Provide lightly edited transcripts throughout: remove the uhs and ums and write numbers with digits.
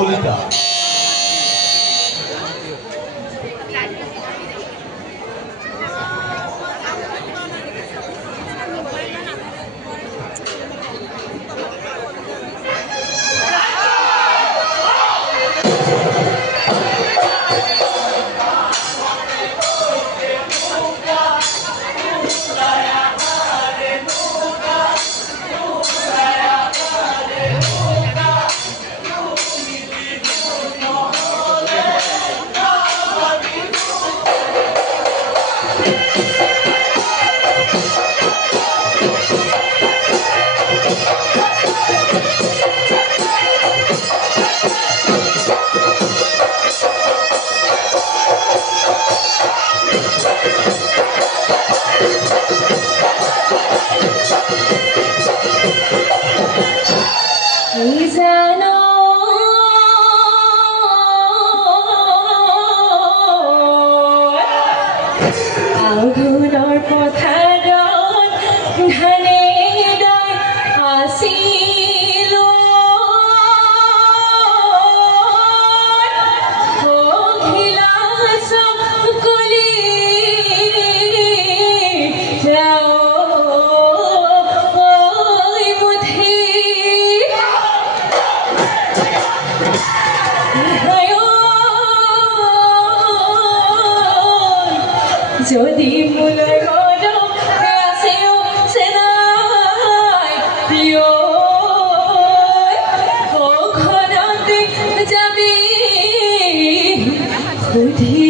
কলিতা। যদি মুলয় গরম আসেও সেনাই প্রিয় কখনতে যাবি খুদি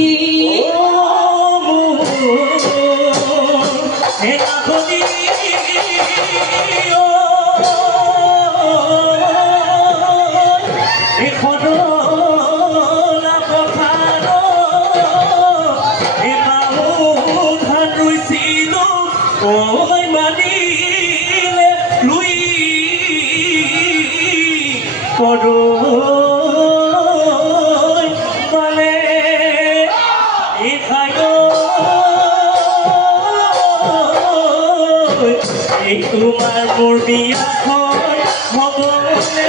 তোমার মুরবিয়া ভবনে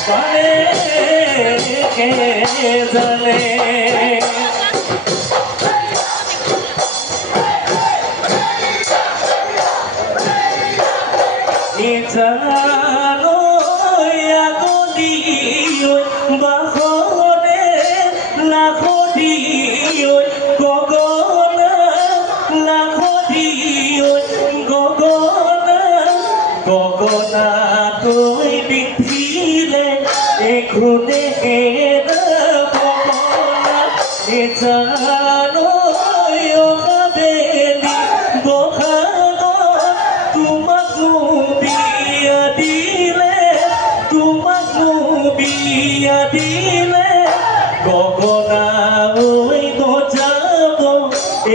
পারে জানে গগনা তুই বিধিলে এখুনে গগনা এ জানো বেলি বখান তোমাক বিয়া দিলে গগনা ওই বজাব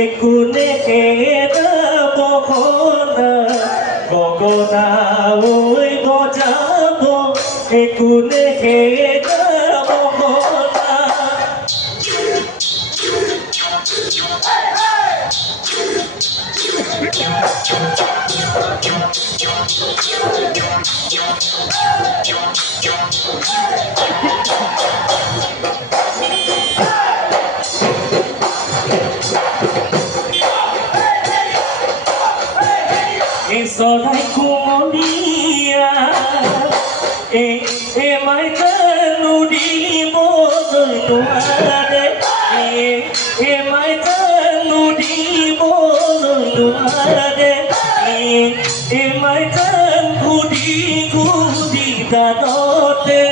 এখুনে বখনা গগনা ওই বজাব একুনে বখনা সদাই কুমলিয়া এ মাইতা নুডিব নোৱাৰে এ মাইতা নুডিব নোৱাৰে এ মাইতা ঘুদি ঘুদি দাঁততে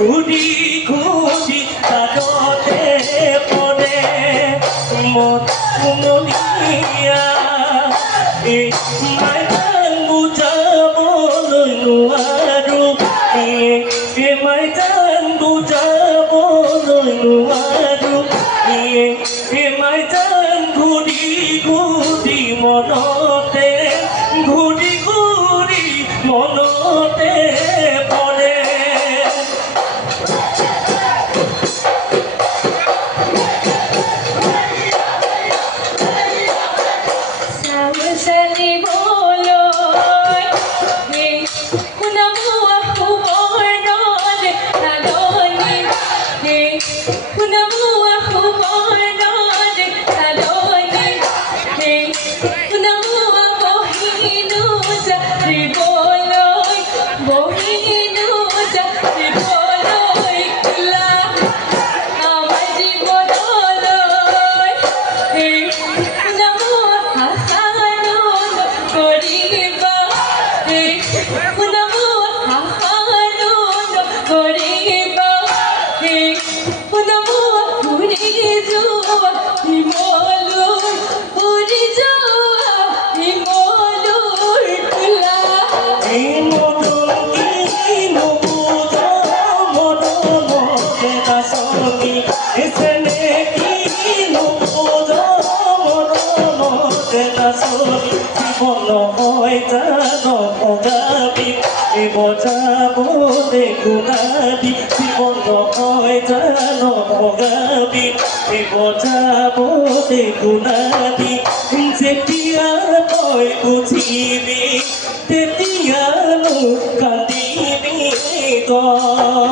ঘুদি ঘুদি দাঁততে পৰে মত কুমলিয়া মাইতান বুজাবলৈ নোৱাৰো মাইতান বুজাবলৈ নোৱাৰো মাইতান ঘূৰি ঘূৰি মনতে ঘূৰি ঘূৰি মনতে পৰে সামনে বলো নহয় জানো ভগাবি বজাবলে গুণাবি জীৱন নহয় জানো ভগাবি বজাবলে গুণাবি যেতিয়া তই বুজিবি তেতিয়ানো কান্দিবি তই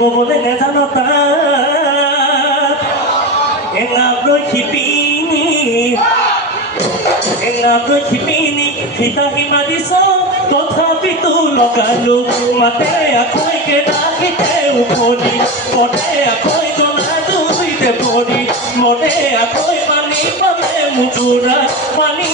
ক'বলে নেজানো তাত এঙাবলৈ শিপিনী সীতাহী মাৰিছ তথাপিতো লগালো মাতে আকৈ কেদাহিতে উফৰি মনে আকৈ জনা দুইতে পৰি মনে আকৈ পানী পালে মুজুৰা পৰে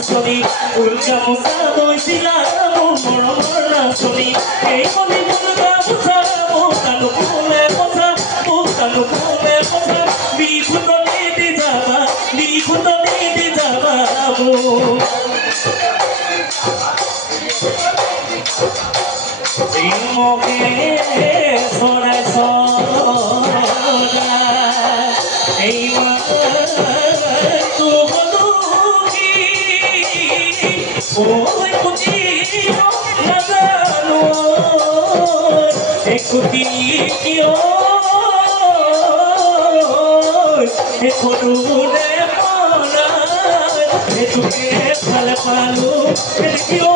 Sony, Ulga Musado y Silamo, Moromorla Sony, que con mi mundo Musado, Tano Pule Mosa, কিয় এখনো মনে পৰাই সেইটোকে ভালে পালো কিয়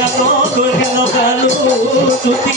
আনন্দকে লগালো জুতি